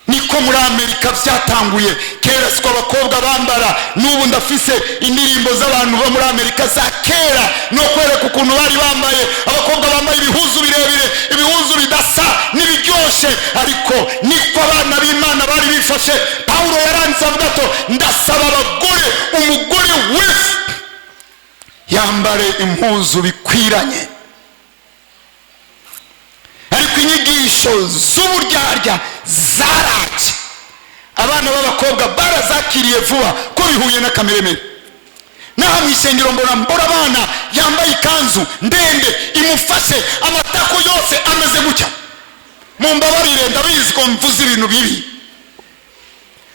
Niko muri Amerika byatanguye, kera siko abakobwa bambara, n'ubu ndafise indirimbo z'abantu bo muri Amerika za kera no kwereka ukuntu bari bambaye, abakobwa bambaye ibihuzu birebire, ibihuzu bidasa n'ibiryoshe, ariko niko abana b'Imana bari bifashe. Paulo yaranditse avuga ati ndasaba abagore, umugore wese yambare impuzu bikwiranye. Ariko inyigisho z'uburyarya zaraje, abana b'abakobwa barazakiriye vuba ko bihuye na kameremere. Naho mu isengero mbona abana yambaye ikanzu ndende imufashe, amatako yose ameze gutya. Mumbabarire, ndabizi ko mvuze ibintu bibi,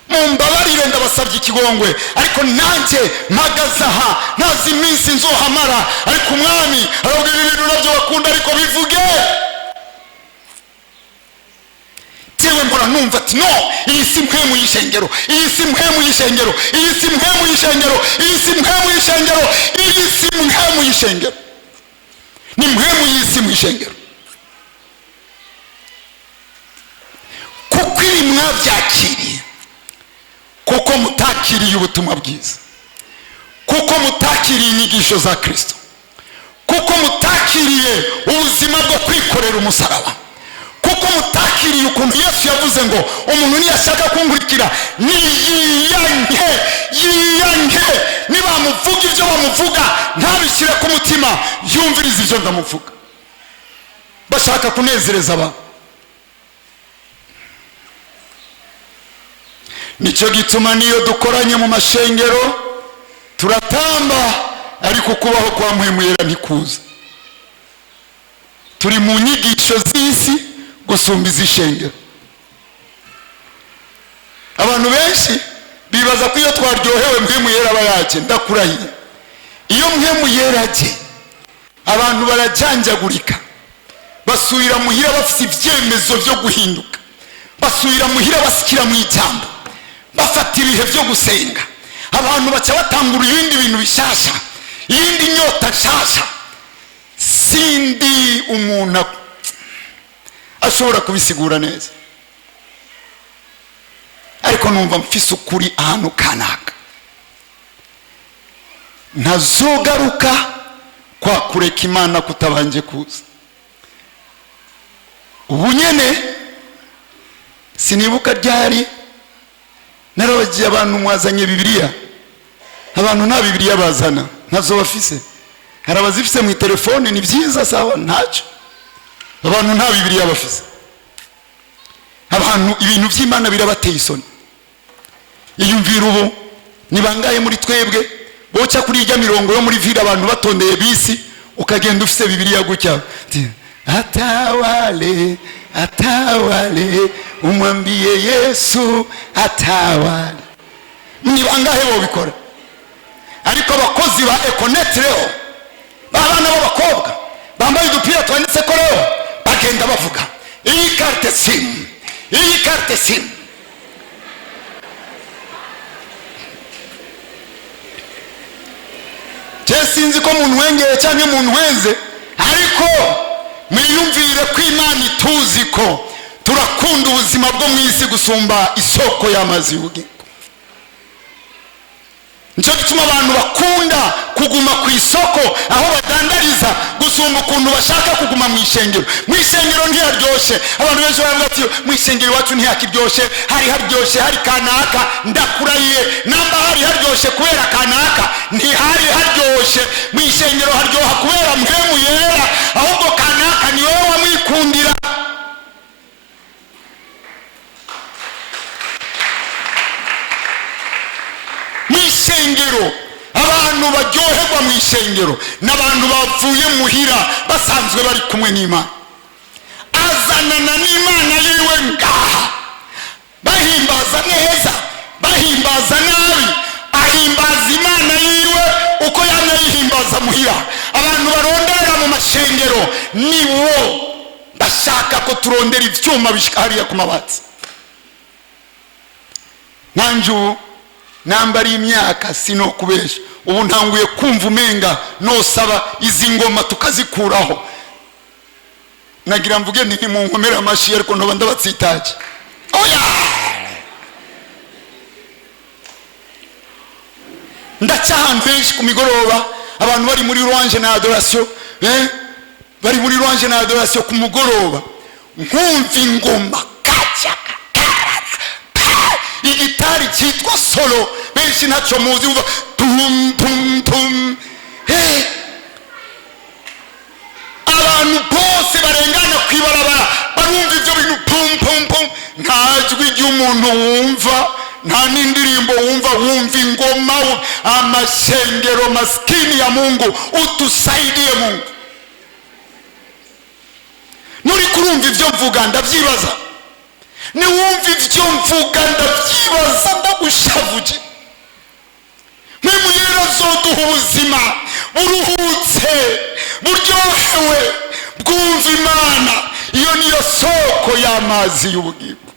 mumbabarire, ndabasabye ikigongwe, ariko nanjye mpagaze aha ntazi iminsi nzohamara, ariko umwami arabwira ibintu nabyo bakunda, ariko bivuge. Tewe mbona numva ati no, iyi si mpemu y'ishengero, iyi si mpemu y'ishengero, iyi si mpemu y'ishengero, iyi si mpemu y'ishengero, iyi si mpemu y'ishengero, ni mpemu y'isi mu ishengero. Kuko ibi mwabyakiriye, kuko mutakiriye ubutumwa bwiza, kuko mutakiriye inyigisho za Kristo, kuko mutakiriye ubuzima bwo kwikorera umusaraba, kuko mutakiriye ukuntu Yesu yavuze ngo umuntu niyashaka kunkurikira niyiyanke. Nibamuvuga ibyo bamuvuga ntabishyire ku mutima, yumvirize ibyo ndamuvuga. Bashaka kunezereza abantu. Nicyo gituma niyo dukoranye mu mashengero turatamba, ariko kubaho kwa mpemu yera ntikuza. Turi mu nyigisho z'isi gusumba iz'ishengero. Abantu benshi bibaza ko iyo twaryohewe mpemu yera aba yaje. Ndakurahiye, iyo mpemu yera aje abantu barajanjagurika, basubira muhira bafite ibyemezo byo guhinduka, basubira muhira basikira mu ijambo, bafata ibihe byo gusenga. Abantu baca batangura ibindi bintu bishasha, iyindi nyota nshasha. Sindi umuntu ashobora kubisigura neza, ariko numva mfise ukuri ahantu kanaka. Ntazogaruka kwa kureka Imana kutabanje kuza. Ubu nyene sinibuka ryari narabagiye abantu mwazanye Bibiliya, abantu nta Bibiliya bazana, ntazo bafise. Hari abazifise mu telefone, ni byiza sawa, ntacyo. Abantu nta Bibiliya bafise. Abantu ibintu by'Imana birabateye isoni, iyumvira ubu ni bangahe muri twebwe boca kuri ijya mirongo yo muri vile abantu batondeye bisi ukagenda ufise Bibiliya gutya atawale atawale umwambie Yesu atawale. Ni bangahe bo bikora? Ariko abakozi ba Econet leo babana b'abakobwa bambaye udupira twanditse ko leo bagenda bavuga iyi carte sim, iyi carte sim. Sinzi ko umuntu wengeye cyangwa umuntu wenze, ariko mwiyumvire ko Imana ituzi ko turakunda ubuzima bwo mu isi gusumba isoko y'amazi y'ubugingo. Nicyo gituma abantu bakunda kuguma ku isoko aho badandariza gusumba ukuntu bashaka kuguma mu ishengero. Mu ishengero ntiharyoshye. Abantu benshi baravuga ati mu ishengero iwacu ntihakiryoshye, hari haryoshye hari kanaka. Ndakurahiye namba hari haryoshye kubera kanaka, ntihari haryoshye. Mu ishengero haryoha kubera mpemu yera, ahubwo kanaka ni wowe wamwikundira. Mwishengero abantu baryoherwa mu ishengero n'abantu bavuye muhira basanzwe bari kumwe n'Imana, azanana n'Imana yiwe ngaha, bahimbaza neza bahimbaza nabi, ahimbaza Imana yiwe uko yamye yihimbaza muhira. Abantu baronderera mu mashengero nibo bashaka ko turondera ivyuma bishikariye ku mabati. Nanju nambari imyaka sino kubesha, ubu ntanguye kumva umenga nosaba izi ngoma tukazikuraho. Nagira mvuge nti mu nkomera amashi ariko ntoba ndabatsitaje. Oya, ndacyahantu henshi ku migoroba abantu bari muri louange na adoration, bari muri louange na adoration ku mugoroba, nkumva ingoma kacaka igitari cyitwa solo, benshi ntacyo muzi, uva tum tum tum. Abantu bose barengana kwibarabara barumva ibyo bintu pum pum pum. Nta jwi ry'umuntu wumva, nta n'indirimbo wumva, wumva ingoma. Amashengero maskini ya Mungu, utusaidie Mungu. Nuri kurumva ibyo mvuga ndabyibaza, ni wumva ibyo mvuga ndabyibaza ndagushavuje. Mwemu yera zoduha ubuzima buruhutse buryohewe bwumva Imana. Iyo niyo soko y'amazi y'ubugingo.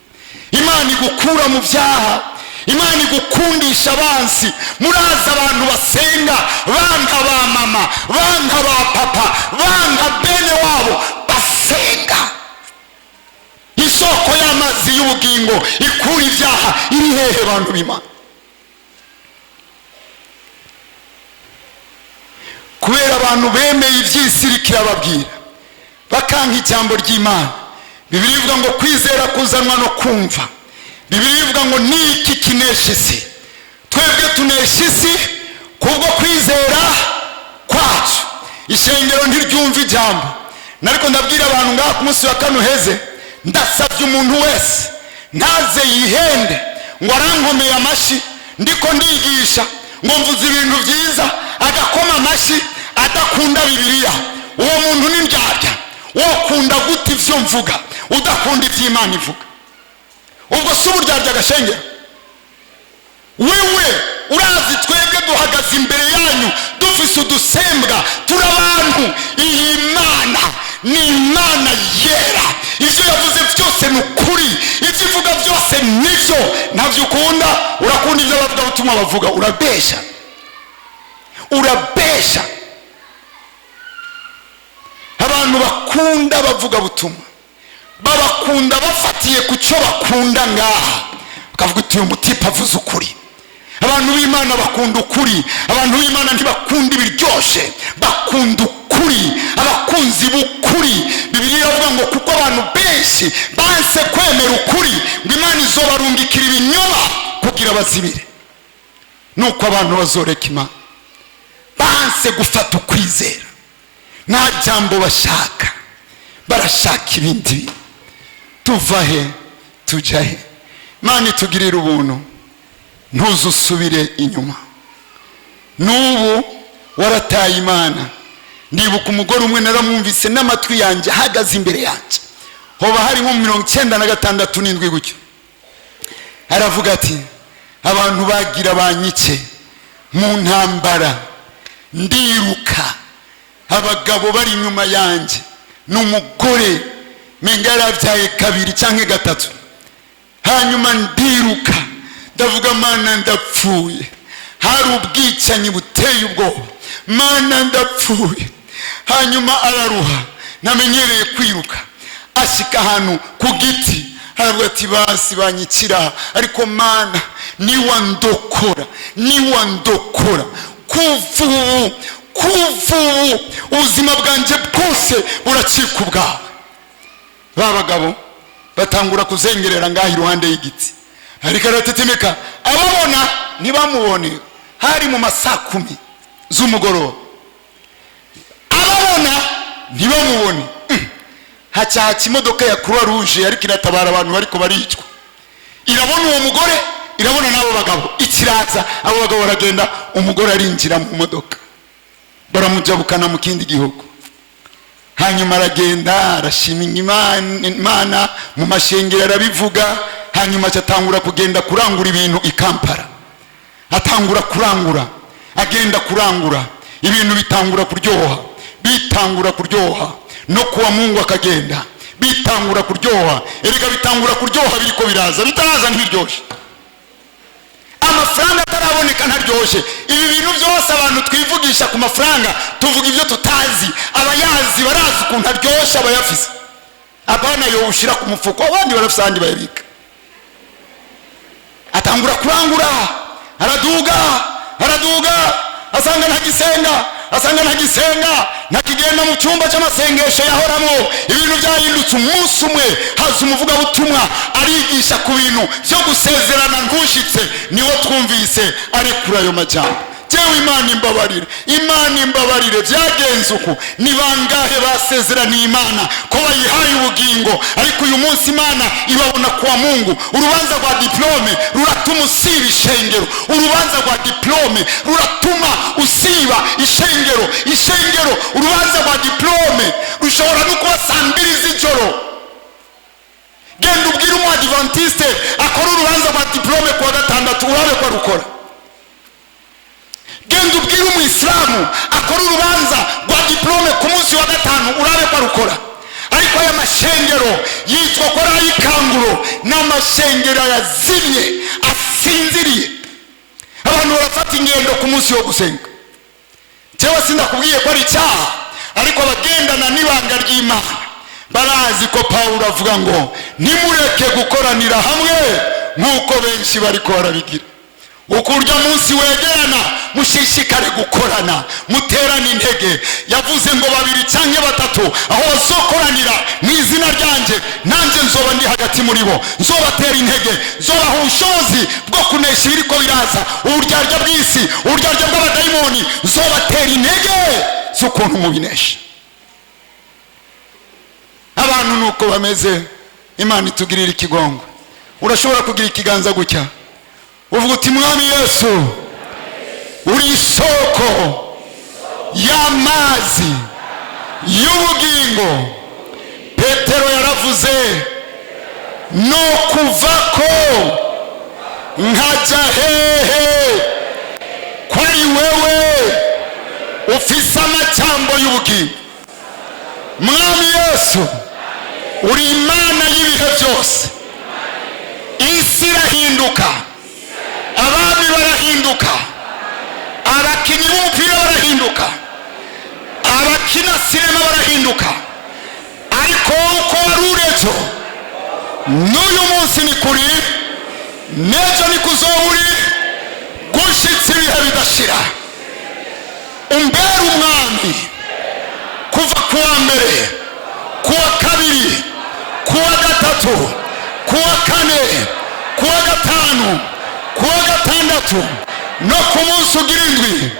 Imana igukura mu byaha, Imana igukundisha abansi. Muraza abantu basenga, banka ba mama, banka ba papa, banka bene wabo basenga. Isoko y'amazi y'ubugingo ikura ibyaha iri hehe bantu b'Imana? Kubera abantu bemeye iby'isirikira babwira bakanka ijambo ry'Imana. Bibiliya ivuga ngo kwizera kuzanwa no kumva. Bibiliya ivuga ngo niki kinesha isi? Twebwe tunesha isi kubwo kwizera kwacu. Ishengero ntiryumva ijambo. Nariko ndabwira abantu ngaha ku munsi wa kane uheze, ndasabye umuntu wese ntaze yihende ngo arankomeye amashi ndiko ndigisha ngo mvuze ibintu byiza agakoma amashi adakunda Bibiliya. Uwo muntu ni ndyarya. Wokunda gute ivyo mvuga udakunda ivy'Imana ivuga? Ubwo si uburyarya agashengero? Wewe urazi twebwe duhagaze imbere yanyu dufise udusembwa, turi abantu. Iyi Mana ni Imana yera, ivyo yavuze byose ni ukuri, ivyo ivuga byose nivyo. Ntavyo ukunda, urakunda ivyo abavuga ubutumwa bavuga, urabesha urabesha. Abantu bakunda bavuga butumwa babakunda bafatiye ku cyo bakunda ngaha, bakavuga uti uyu mutipa avuze ukuri. Abantu b'Imana bakunda ukuri. Abantu b'Imana ntibakunda ibiryoshe, bakunda ukuri, abakunzi b'ukuri. Bibiliya ivuga ngo kuko abantu benshi banse kwemera ukuri ngo Imana izobarungikira ibinyoma kugira bazibire. Nuko abantu bazoreka Imana, banse gufata ukwizera. Nta jambo bashaka, barashaka ibindi. Tuva he tuja he? Imana itugirira ubuntu. ntuzusubire inyuma. N'ubu warataye Imana. Ndibuka umugore umwe naramwumvise n'amatwi yanjye ahagaze imbere yanjye, hoba hari nko 96 n'indwi gutyo. Aravuga ati abantu bagira banyice mu ntambara, ndiruka abagabo bari inyuma yanjye, n'umugore menga yaravyaye 2 canke 3, hanyuma ndiruka ndavuga Mana ndapfuye, hari ubwicanyi buteye ubwoba, Mana ndapfuye. Hanyuma araruha, namenyereye kwiruka, ashika ahantu ku giti, aravuga ati basi banyikira, ariko Mana niwandokora, niwandokora kuva ubuzima bwanjye bwose buracika ubwawe. Babagabo batangura kuzengerera ngaho iruhande y'igiti, ariko aratetemeka, ababona ntibamubone. Hari mu masaa 10 z'umugoroba, ababona ntibamubone. Haca imodoka ya Croix Rouge ariko iratabara abantu bariko baricwa, irabona uwo mugore, irabona n'abo bagabo, ikiraza abo bagabo baragenda, umugore arinjira mu modoka, baramujabukana mu kindi gihugu. Hanyuma aragenda arashima Imana, mu mashengero arabivuga. Hanyuma atangura kugenda kurangura ibintu i Kampala, atangura kurangura, agenda kurangura ibintu, bitangura kuryoha, bitangura kuryoha. No kuwa Mungu akagenda bitangura kuryoha. Erega bitangura kuryoha biriko biraza, bitaraza ntibyoshe. Amafaranga ataraboneka ntaryoshe. Ibi bintu byose abantu twivugisha ku mafaranga, tuvuga ibyo tutazi. Abayazi barazi ukuntu aryoshe abayafise. Abana yo ushira ku mufuko, abandi barafise andi bayabika. Atangura kurangura, araduga, asanga ntagisenga, nakigenda mu cyumba cy'amasengesho yahoramo. Ibintu byahindutse. Umunsi umwe haza umuvuga butumwa arigisha ku bintu byo gusezerana ntushitse, niwo twumvise arekura ayo majambo. Jewe Imana imbabarire, byagenze uku. Ni bangahe basezeraniye Imana ko bayihaye ubugingo, ariko uyu munsi Imana ibabona kwa Mungu. Urubanza rwa diplome ruratuma usiba ishengero, urubanza rwa diplome ruratuma usiba ishengero. Urubanza rwa diplome rushobora no kuba 2 z'ijoro. Genda ubwire Adventiste akora urubanza rwa diplome kuwa 6, urabe ko rukora. Genda ubwire Umuislamu akora urubanza rwa diplome ku munsi wa 5, urabe ko rukora. Ariko aya mashengero yitwa ko ari ikanguro, n'amashengero yazimye asinziriye. Abantu barafata ingendo ku munsi wo gusenga. Jewe sindakubwiye ko ari icyaha, ariko abagendana n'ibanga ry'Imana barazi ko Pawulo avuga ngo nimureke gukoranira hamwe nk'uko benshi bariko barabigira. Ukurya munsi wegerana, mushishikare gukorana, muterana intege. Yavuze ngo 2 canke 3 aho bazokoranira mu izina ryanje, nanje nzoba ndi hagati muri bo, nzobatera intege, nzobaha ubushobozi bwo kunesha ibiriko biraza, uburyarya bw'isi, uburyarya bw'abadayimoni, nzobatera intege z'ukuntu mubinesha. Abantu nuko bameze. Imana itugirira ikigongo. Urashobora kugira ikiganza gutya, uvuga uti Mwami Yesu, uri isoko y'amazi y'ubugingo. Petero yaravuze no kuvako nkajya hehe, ko ari wewe ufise amajambo y'ubugingo. Mwami Yesu, uri Imana y'ibihe byose. Isi irahinduka, abami barahinduka, abakinyi b'umupira barahinduka, abakina sinema barahinduka, ariko uko wari urejo n'uyu munsi ni kuri, n'ejo ni kuzoburi, gushitsa ibihe bidashira. Umbere umwami kuva kuwa mbere, kuwa kabiri, kuwa gatatu, kuwa kane, kuwa gatanu, kuwa gatandatu, no ku munsi ugira indwi.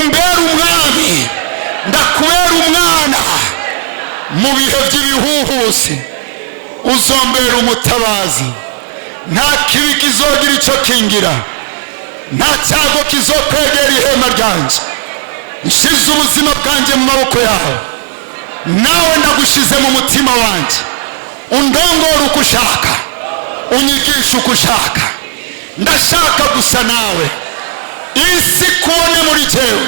Umbere umwami, ndakubera umwana mu bihe by'ibihuhusi. Uzombera umutabazi, nta kibi kizogira icyo kingira. nta cyago kizokwegera ihema ryanjye. Nshize ubuzima bwanjye mu maboko yawe, nawe ndagushize mu mutima wanjye. Undongore uko ushaka, unyigishe uko ushaka. Ndashaka gusa nawe, isi kubone muri jyewe,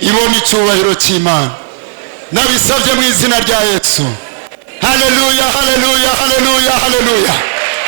ibona icyubahiro cy'Imana. Nabisabye mu izina rya Yesu. Haleluya, haleluya, haleluya, haleluya.